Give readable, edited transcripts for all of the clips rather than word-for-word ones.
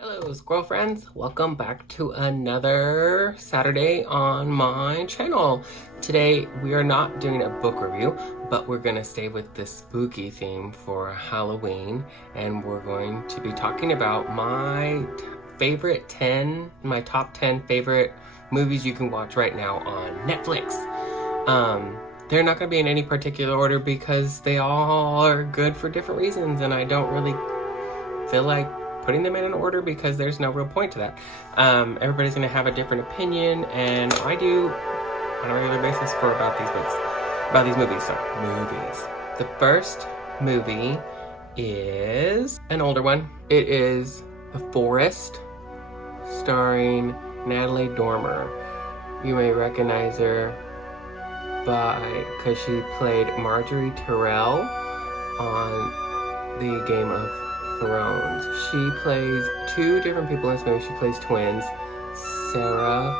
Hello, squirrel friends. Welcome back to another Saturday on my channel. Today, we are not doing a book review, but we're going to stay with the spooky theme for Halloween, and we're going to be talking about my top 10 favorite movies you can watch right now on Netflix. They're not going to be in any particular order because they all are good for different reasons, and I don't really feel like putting them in an order because there's no real point to that. Everybody's gonna have a different opinion, and I do on a regular basis about these movies. The first movie is an older one. It is The Forest, starring Natalie Dormer. You may recognize her because she played Marjorie Tyrell on the Game of Thrones. She plays two different people in this movie. She plays twins, Sarah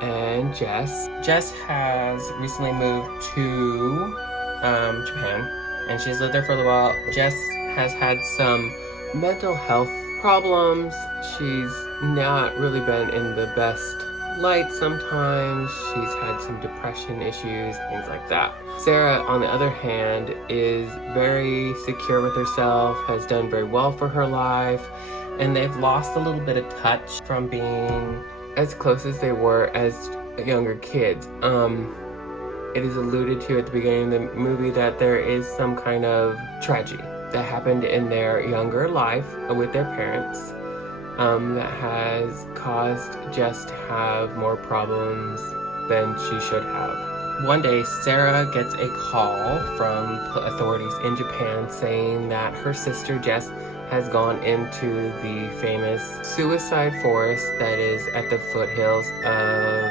and Jess. Jess has recently moved to Japan, and she's lived there for a little while. Jess has had some mental health problems. She's not really been in the best light sometimes. She's had some depression issues, things like that. Sarah, on the other hand, is very secure with herself, has done very well for her life, and they've lost a little bit of touch from being as close as they were as younger kids. It is alluded to at the beginning of the movie that there is some kind of tragedy that happened in their younger life with their parents that has caused Jess to have more problems than she should have. One day, Sarah gets a call from authorities in Japan saying that her sister Jess has gone into the famous suicide forest that is at the foothills of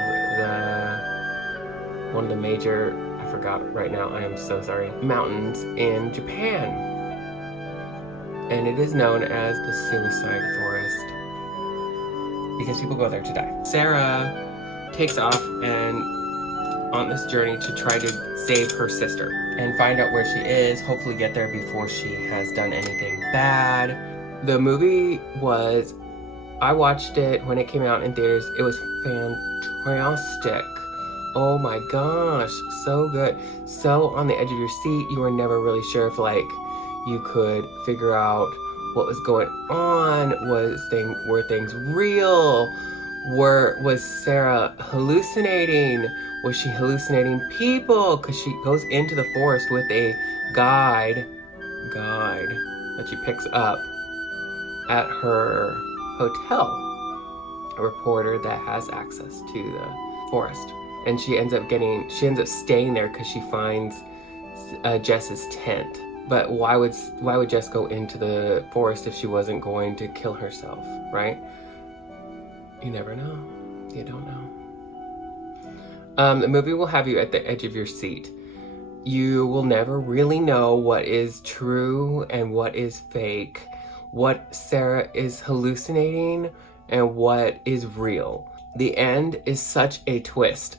one of the major, I forgot right now, I am so sorry, mountains in Japan. And it is known as the suicide forest because people go there to die. Sarah takes off and on this journey to try to save her sister and find out where she is, hopefully get there before she has done anything bad. The movie I watched it when it came out in theaters. It was fantastic. Oh my gosh, so good. So on the edge of your seat, you were never really sure if you could figure out what was going on. Were things real? Was Sarah hallucinating? Was she hallucinating people? Because she goes into the forest with a guide that she picks up at her hotel, a reporter that has access to the forest. And she ends up staying there because she finds Jess's tent. But why would Jess go into the forest if she wasn't going to kill herself, right? You never know. You don't know. The movie will have you at the edge of your seat. You will never really know what is true and what is fake, what Sarah is hallucinating and what is real. The end is such a twist.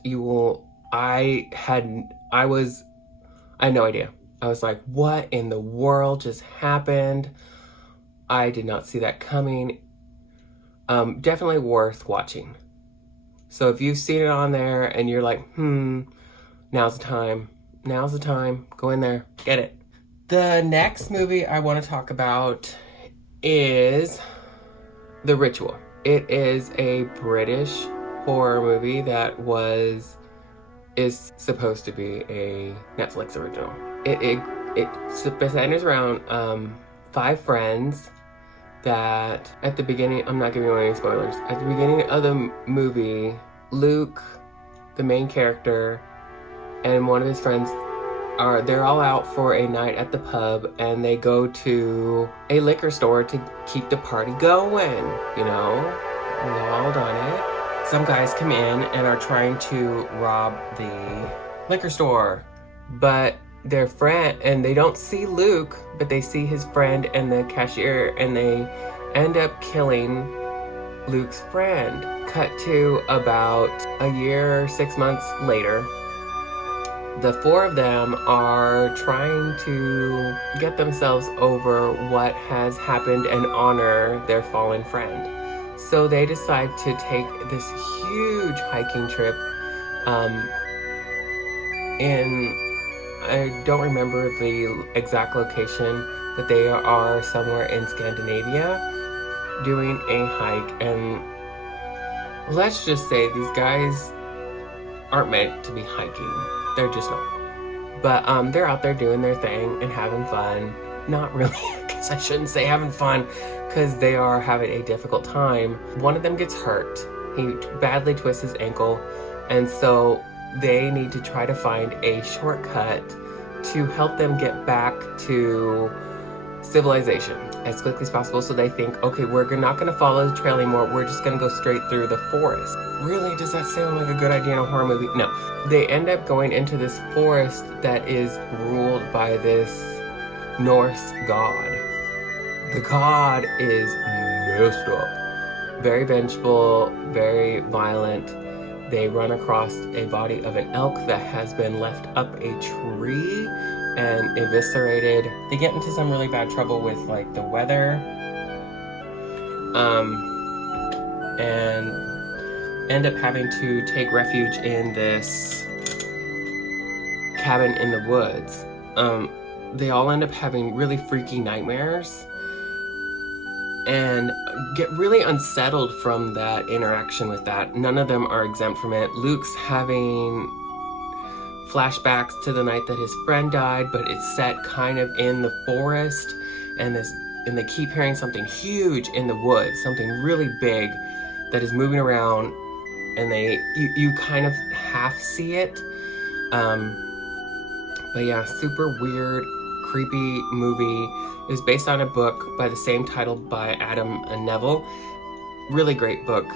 I had no idea. I was like, what in the world just happened? I did not see that coming. Definitely worth watching. So if you've seen it on there and you're like, now's the time, go in there, get it. The next movie I want to talk about is The Ritual. It is a British horror movie that is supposed to be a Netflix original. It centers around 5 friends that at the beginning, I'm not giving away any spoilers, at the beginning of the movie, Luke, the main character, and one of his friends they're all out for a night at the pub, and they go to a liquor store to keep the party going. You know, we've all done it. Some guys come in and are trying to rob the liquor store, but their friend, and they don't see Luke, but they see his friend and the cashier, and they end up killing Luke's friend. Cut to about a year, 6 months later, The four of them are trying to get themselves over what has happened and honor their fallen friend. So they decide to take this huge hiking trip I don't remember the exact location, but they are somewhere in Scandinavia doing a hike. And let's just say these guys aren't meant to be hiking. They're just not. But they're out there doing their thing and having fun. Not really, because I shouldn't say having fun, because they are having a difficult time. One of them gets hurt. He badly twists his ankle, and so they need to try to find a shortcut to help them get back to civilization as quickly as possible. So they think, okay, we're not going to follow the trail anymore. We're just going to go straight through the forest. Really, does that sound like a good idea in a horror movie? No. They end up going into this forest that is ruled by this Norse god. The god is messed up. Very vengeful, very violent. They run across a body of an elk that has been left up a tree and eviscerated. They get into some really bad trouble with like the weather, and end up having to take refuge in this cabin in the woods. They all end up having really freaky nightmares and get really unsettled from that interaction with that. None of them are exempt from it. Luke's having flashbacks to the night that his friend died, but it's set kind of in the forest, and they keep hearing something huge in the woods, something really big that is moving around, and you kind of half see it. But yeah, super weird, creepy movie. It was based on a book by the same title by Adam Neville. Really great book,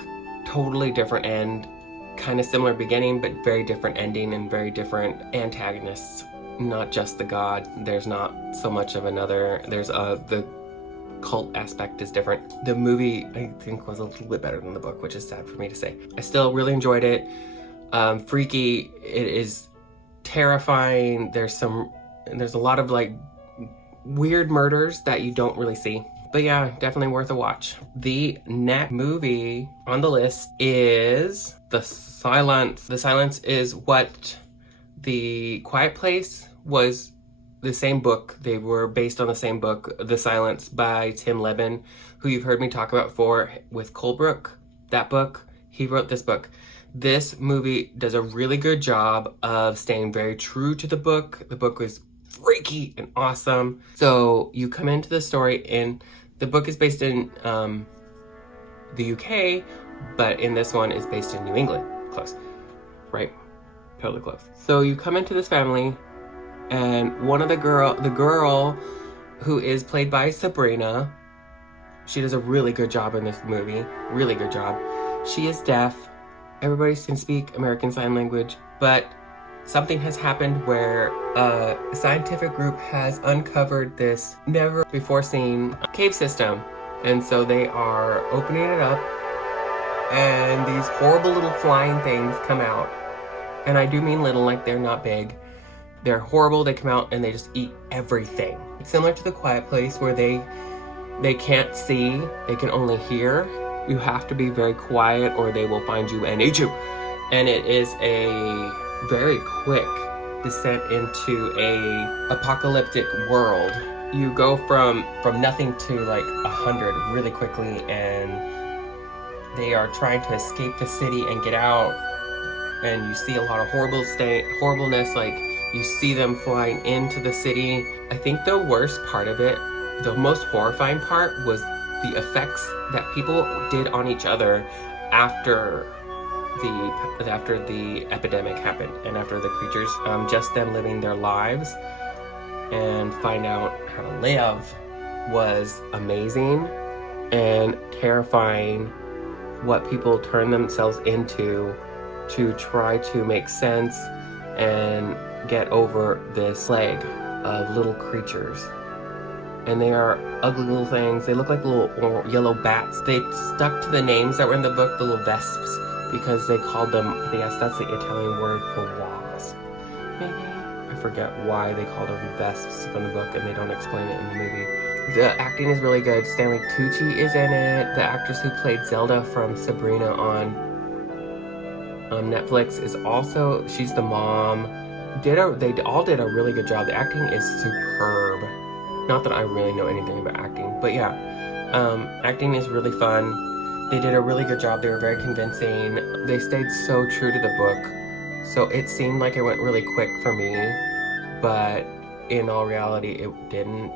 totally different end, kind of similar beginning, but very different ending and very different antagonists. Not just the god. There's not so much of another. The cult aspect is different. The movie, I think, was a little bit better than the book, which is sad for me to say. I still really enjoyed it. Freaky. It is terrifying. There's a lot of like weird murders that you don't really see. But yeah, definitely worth a watch. The next movie on the list is The Silence. The Silence is what The Quiet Place was, the same book. They were based on the same book, The Silence by Tim Levin, who you've heard me talk about before with Colebrook. That book, he wrote this book. This movie does a really good job of staying very true to the book. The book was freaky and awesome. So you come into the story, and the book is based in the UK, but in this one is based in New England. Close, right? Totally close. So you come into this family, and the girl who is played by Sabrina, she does a really good job in this movie. Really good job. She is deaf. Everybody can speak American Sign Language, but something has happened where a scientific group has uncovered this never before seen cave system. And so they are opening it up, and these horrible little flying things come out. And I do mean little, like they're not big. They're horrible. They come out and they just eat everything. It's similar to The Quiet Place, where they can't see, they can only hear. You have to be very quiet or they will find you and eat you. And it is a very quick descent into a apocalyptic world. You go from nothing to like 100 really quickly, and they are trying to escape the city and get out, and you see a lot of horribleness. Like, you see them flying into the city. I think the worst part of it, the most horrifying part, was the effects that people did on each other after the epidemic happened, and after the creatures, just them living their lives and find out how to live was amazing and terrifying. What people turn themselves into to try to make sense and get over this plague of little creatures. And they are ugly little things. They look like little yellow bats. They stuck to the names that were in the book, the little vesps, because they called them, I guess that's the Italian word for wasp, maybe? forget why they called her Vesps from the book, and they don't explain it in the movie. The acting is really good. Stanley Tucci is in it. The actress who played Zelda from Sabrina on Netflix is also, she's the mom. They all did a really good job. The acting is superb. Not that I really know anything about acting, but yeah, acting is really fun. They did a really good job. They were very convincing. They stayed so true to the book, so it seemed like it went really quick for me, but in all reality, it didn't.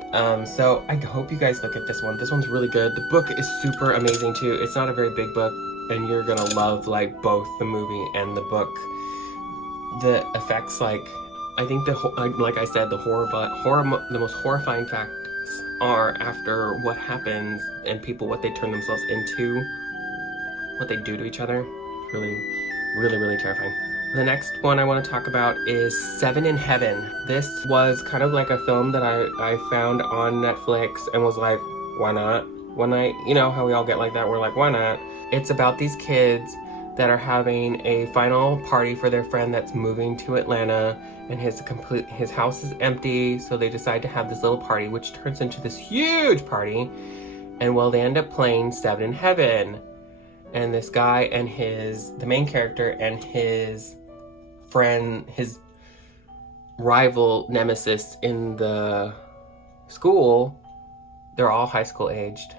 So I hope you guys look at this one. This one's really good. The book is super amazing too. It's not a very big book, and you're gonna love like both the movie and the book. The effects, like, I think like I said, the most horrifying facts are after what happens and people, what they turn themselves into, what they do to each other. Really, really, really terrifying. The next one I want to talk about is Seven in Heaven. This was kind of like a film that I found on Netflix and was like, why not? One night, you know how we all get like that, we're like, why not? It's about these kids that are having a final party for their friend that's moving to Atlanta, and his house is empty, so they decide to have this little party, which turns into this huge party, and well, they end up playing Seven in Heaven. And this guy and the main character and his friend, his rival nemesis in the school, they're all high school aged,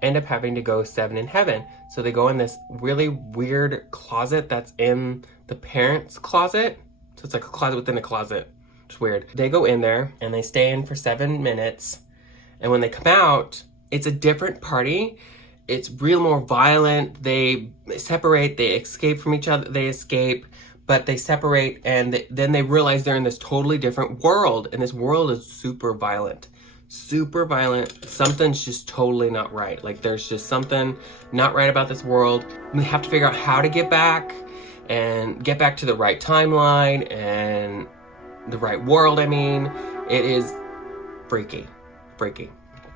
end up having to go seven in heaven. So they go in this really weird closet that's in the parents' closet. So it's like a closet within a closet. It's weird. They go in there and they stay in for 7 minutes. And when they come out, it's a different party. It's real more violent. They separate, they escape from each other, but they separate, and then they realize they're in this totally different world. And this world is super violent. Super violent. Something's just totally not right. Like, there's just something not right about this world. We have to figure out how to get back to the right timeline and the right world. I mean, it is freaky.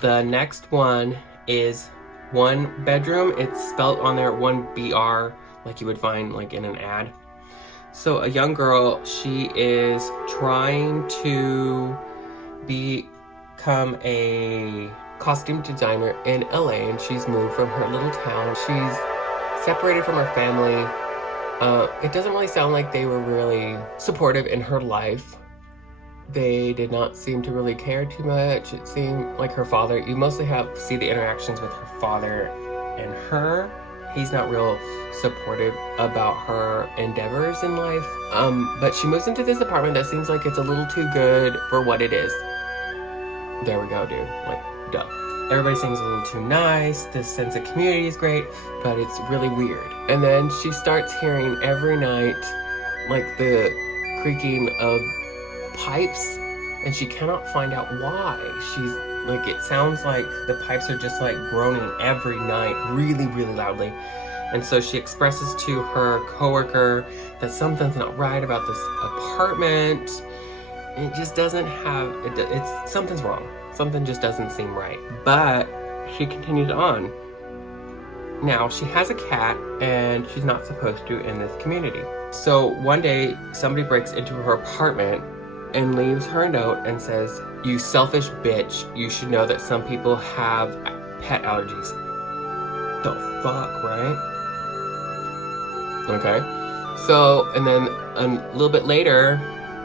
The next one is One Bedroom. It's spelled on there 1BR, like you would find like in an ad. So a young girl, she is trying to become a costume designer in LA, and she's moved from her little town. She's separated from her family. It doesn't really sound like they were really supportive in her life. They did not seem to really care too much. It seemed like her father, you mostly see the interactions with her father and her. He's not real supportive about her endeavors in life. But she moves into this apartment that seems like it's a little too good for what it is. There we go, dude. Like, duh. Everybody seems a little too nice. This sense of community is great, but it's really weird. And then she starts hearing every night, like, the creaking of pipes, and she cannot find out why. She's like, it sounds like the pipes are just like groaning every night really, really loudly. And so she expresses to her coworker that something's not right about this apartment. It just doesn't have, something's wrong. Something just doesn't seem right. But she continues on. Now, she has a cat, and she's not supposed to in this community. So one day, somebody breaks into her apartment and leaves her a note and says, "You selfish bitch, you should know that some people have pet allergies." The fuck, right? Okay. So, and then a little bit later,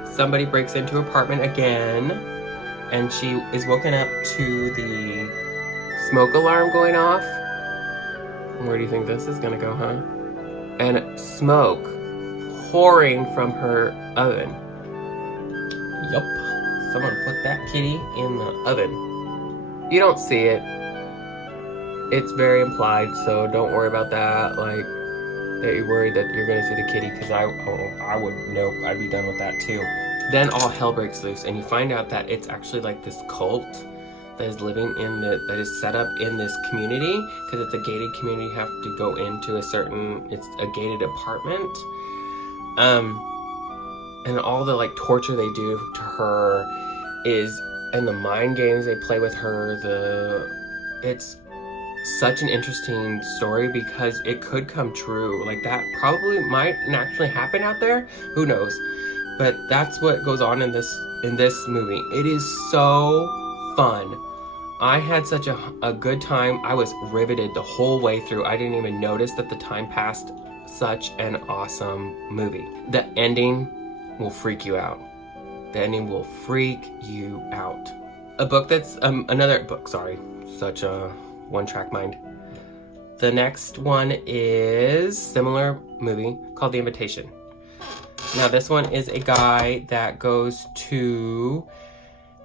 somebody breaks into her apartment again, and she is woken up to the smoke alarm going off. Where do you think this is gonna go, huh? And smoke pouring from her oven. Yup. Someone put that kitty in the oven. You don't see it. It's very implied, so don't worry about that. Like, that you're worried that you're gonna see the kitty, because I would, nope, I'd be done with that too. Then all hell breaks loose, and you find out that it's actually like this cult that is living that is set up in this community, because it's a gated community. You have to go into it's a gated apartment. And all the like torture they do to her and the mind games they play with her, it's such an interesting story because it could come true. Like, that probably might actually happen out there. Who knows? But that's what goes on in this movie. It is so fun. I had such a good time. I was riveted the whole way through. I didn't even notice that the time passed. Such an awesome movie. The ending will freak you out. The ending will freak you out. A book that's, another book, sorry. Such a one-track mind. The next one is similar movie called The Invitation. Now this one is a guy that goes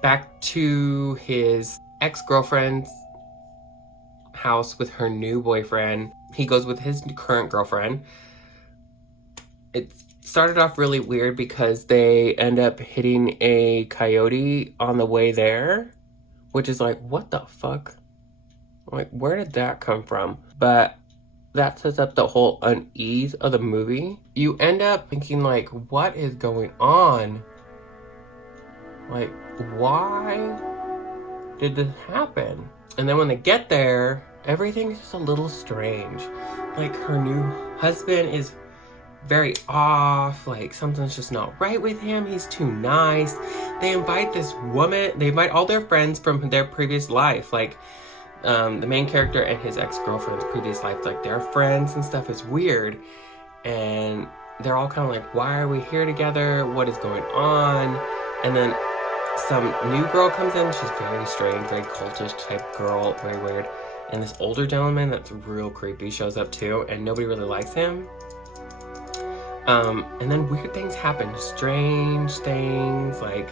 back to his ex-girlfriend's house with her new boyfriend. He goes with his current girlfriend. It started off really weird because they end up hitting a coyote on the way there, which is like, what the fuck? Like, where did that come from? But that sets up the whole unease of the movie. You end up thinking like, what is going on? Like, why did this happen? And then when they get there, everything's just a little strange. Like, her new husband is very off, like something's just not right with him. He's too nice. They invite this woman, they invite all their friends from their previous life, like the main character and his ex-girlfriend's previous life, like their friends and stuff. Is weird. And they're all kind of like, why are we here together? What is going on? And then some new girl comes in. She's very strange, very cultish type girl, very weird. And this older gentleman that's real creepy shows up too, and nobody really likes him. And then weird things happen, strange things, like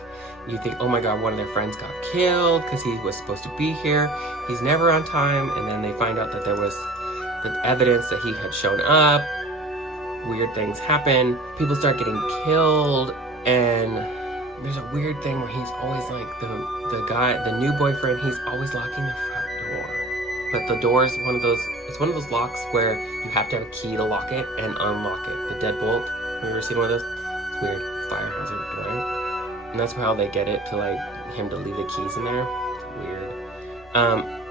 you think, oh my god, one of their friends got killed because he was supposed to be here. He's never on time, and then they find out that there was the evidence that he had shown up. Weird things happen. People start getting killed, and there's a weird thing where he's always like, the new boyfriend, he's always locking the front door. But the door is it's one of those locks where you have to have a key to lock it and unlock it. The deadbolt. Have you ever seen one of those? It's weird. Fire hazard, right? And that's how they get it to like him to leave the keys in there. It's weird.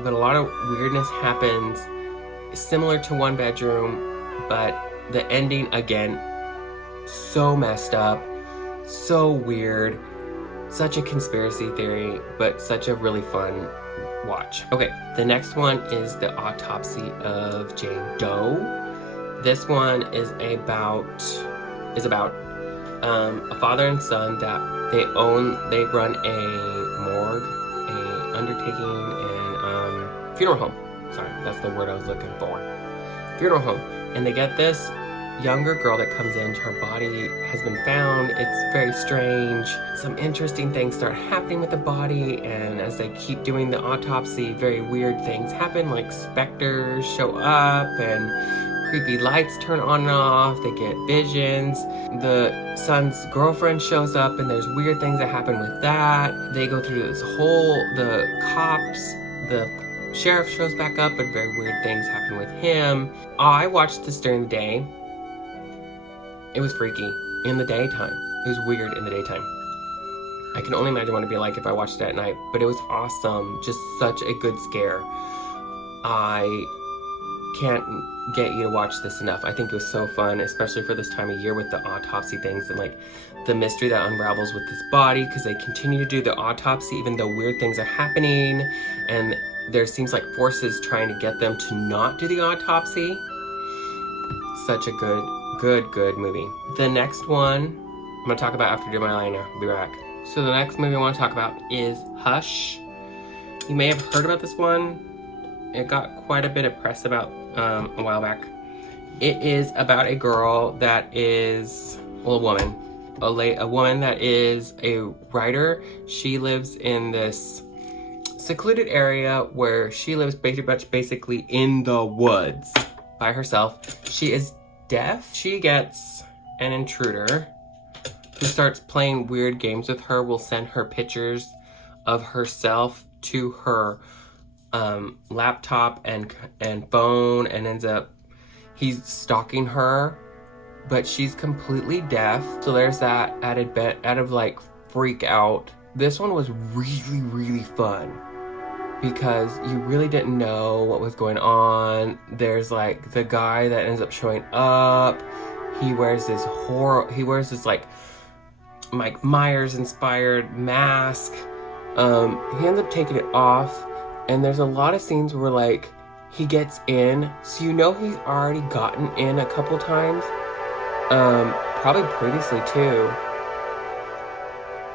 But a lot of weirdness happens, similar to One Bedroom, but the ending again, so messed up, so weird, such a conspiracy theory, but such a really fun watch. Okay, the next one is The Autopsy of Jane Doe. This one is about a father and son that they run a morgue, a undertaking, and funeral home. Sorry, that's the word I was looking for. Funeral home. And they get this younger girl that comes in. Her body has been found. It's very strange. Some interesting things start happening with the body, and as they keep doing the autopsy, very weird things happen, like specters show up and creepy lights turn on and off. They get visions. The son's girlfriend shows up, and there's weird things that happen with that. They go through the cops, the sheriff shows back up, and very weird things happen with him. I watched this during the day. It was freaky in the daytime. It was weird in the daytime. I can only imagine what it'd be like if I watched it at night, but it was awesome. Just such a good scare. I can't get you to watch this enough. I think it was so fun, especially for this time of year with the autopsy things and like the mystery that unravels with this body, because they continue to do the autopsy even though weird things are happening, and there seems like forces trying to get them to not do the autopsy. Such a good movie. The next one I'm gonna talk about after I do my eyeliner. I'll be right back. So the next movie I want to talk about is Hush. You may have heard about this one. It got quite a bit of press about a while back. It is about a girl that is, well, a woman that is a writer. She lives in this secluded area where she lives basically in the woods by herself. She is deaf. She gets an intruder who starts playing weird games with her, will send her pictures of herself to her laptop and phone, and ends up he's stalking her, but she's completely deaf, so there's that added bit out of like freak out. This one was really fun because you really didn't know what was going on. There's like the guy that ends up showing up. He wears this like Mike Myers inspired mask. He ends up taking it off, and there's a lot of scenes where like he gets in, so you know he's already gotten in a couple times, probably previously too,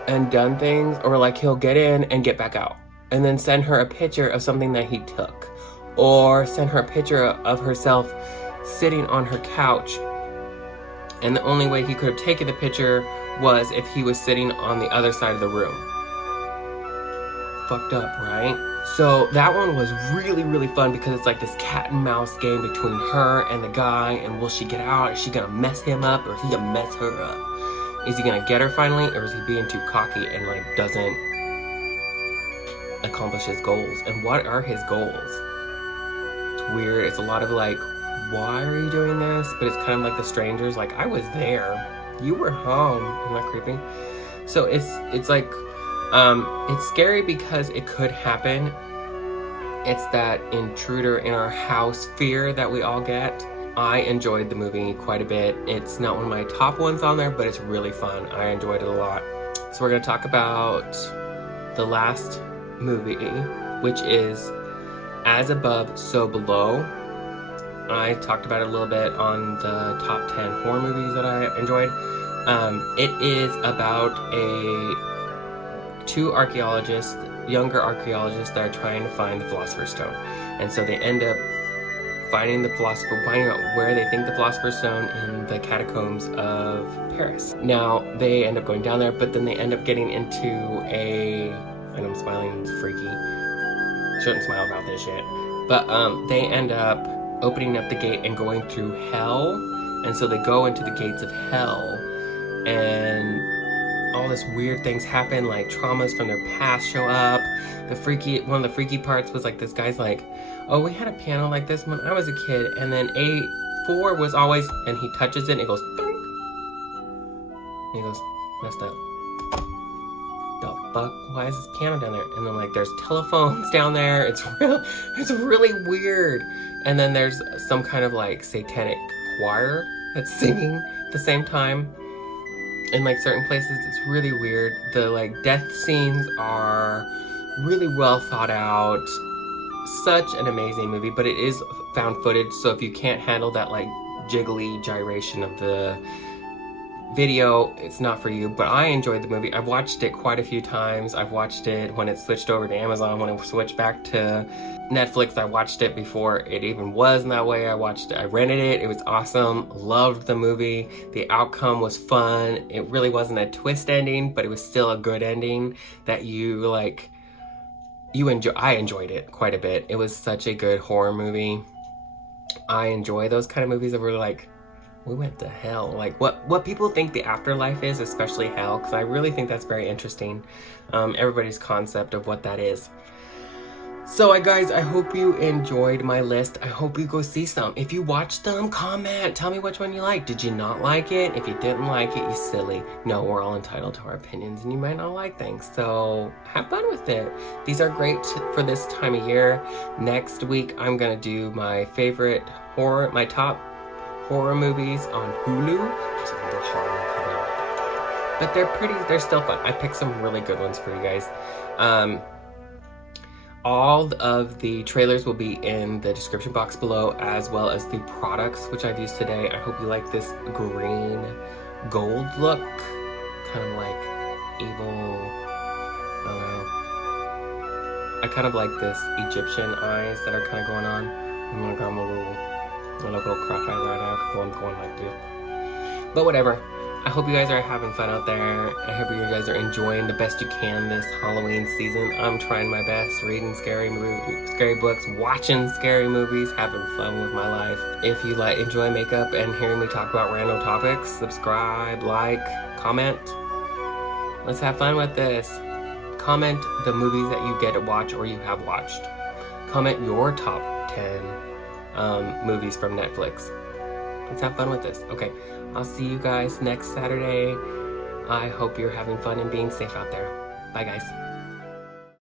and done things, or like he'll get in and get back out and then send her a picture of something that he took, or send her a picture of herself sitting on her couch, and the only way he could have taken the picture was if he was sitting on the other side of the room. Fucked up, right? So that one was really, really fun because it's like this cat and mouse game between her and the guy, and will she get out? Is she gonna mess him up, or is he gonna mess her up? Is he gonna get her finally, or is he being too cocky and like doesn't accomplish his goals? And what are his goals? It's weird. It's a lot of like, why are you doing this? But it's kind of like The Strangers, like, I was there, you were home. Isn't that creepy? So it's like, it's scary because it could happen. It's that intruder in our house fear that we all get. I enjoyed the movie quite a bit. It's not one of my top ones on there, but it's really fun. I enjoyed it a lot. So we're gonna talk about the last movie, which is As Above, So Below. I talked about it a little bit on the top 10 horror movies that I enjoyed. It is about two archaeologists, younger archaeologists, that are trying to find the Philosopher's Stone. And so they end up finding out where they think the Philosopher's Stone in the catacombs of Paris. Now, they end up going down there, but then they end up getting into and I'm smiling, it's freaky. Shouldn't smile about this shit. But they end up opening up the gate and going through hell. And so they go into the gates of hell, and all this weird things happen, like traumas from their past show up. One of the freaky parts was like, this guy's like, oh, we had a piano like this when I was a kid, and then 4 was always, and he touches it and it goes, thunk. And he goes, messed up. The fuck? Why is this piano down there? And then like there's telephones down there. It's really weird. And then there's some kind of like satanic choir that's singing at the same time. In like certain places, it's really weird. The like death scenes are really well thought out. Such an amazing movie, but it is found footage, so if you can't handle that like jiggly gyration of the video, it's not for you. But I enjoyed the movie. I've watched it quite a few times. I've watched it when it switched over to Amazon, when it switched back to Netflix. I watched it before it even was in that way. I rented it. It was awesome. Loved the movie. The outcome was fun. It really wasn't a twist ending, but it was still a good ending that I enjoyed it quite a bit. It was such a good horror movie. I enjoy those kind of movies that were like, we went to hell. Like what people think the afterlife is, especially hell, because I really think that's very interesting. Everybody's concept of what that is. So guys, I hope you enjoyed my list. I hope you go see some. If you watched them, comment. Tell me which one you liked. Did you not like it? If you didn't like it, you silly. No, we're all entitled to our opinions, and you might not like things. So have fun with it. These are great for this time of year. Next week, I'm going to do my top horror movies on Hulu. There's a little horror cover. But they're still fun. I picked some really good ones for you guys. All of the trailers will be in the description box below, as well as the products which I've used today. I hope you like this green gold look. Kind of like evil, I don't know. I kind of like this Egyptian eyes that are kind of going on. I'm gonna grab a little cross eye right now because the one's going like this. But whatever. I hope you guys are having fun out there. I hope you guys are enjoying the best you can this Halloween season. I'm trying my best, reading scary books, watching scary movies, having fun with my life. If you enjoy makeup and hearing me talk about random topics, subscribe, like, comment. Let's have fun with this. Comment the movies that you get to watch or you have watched. Comment your top 10 movies from Netflix. Let's have fun with this. Okay, I'll see you guys next Saturday. I hope you're having fun and being safe out there. Bye, guys.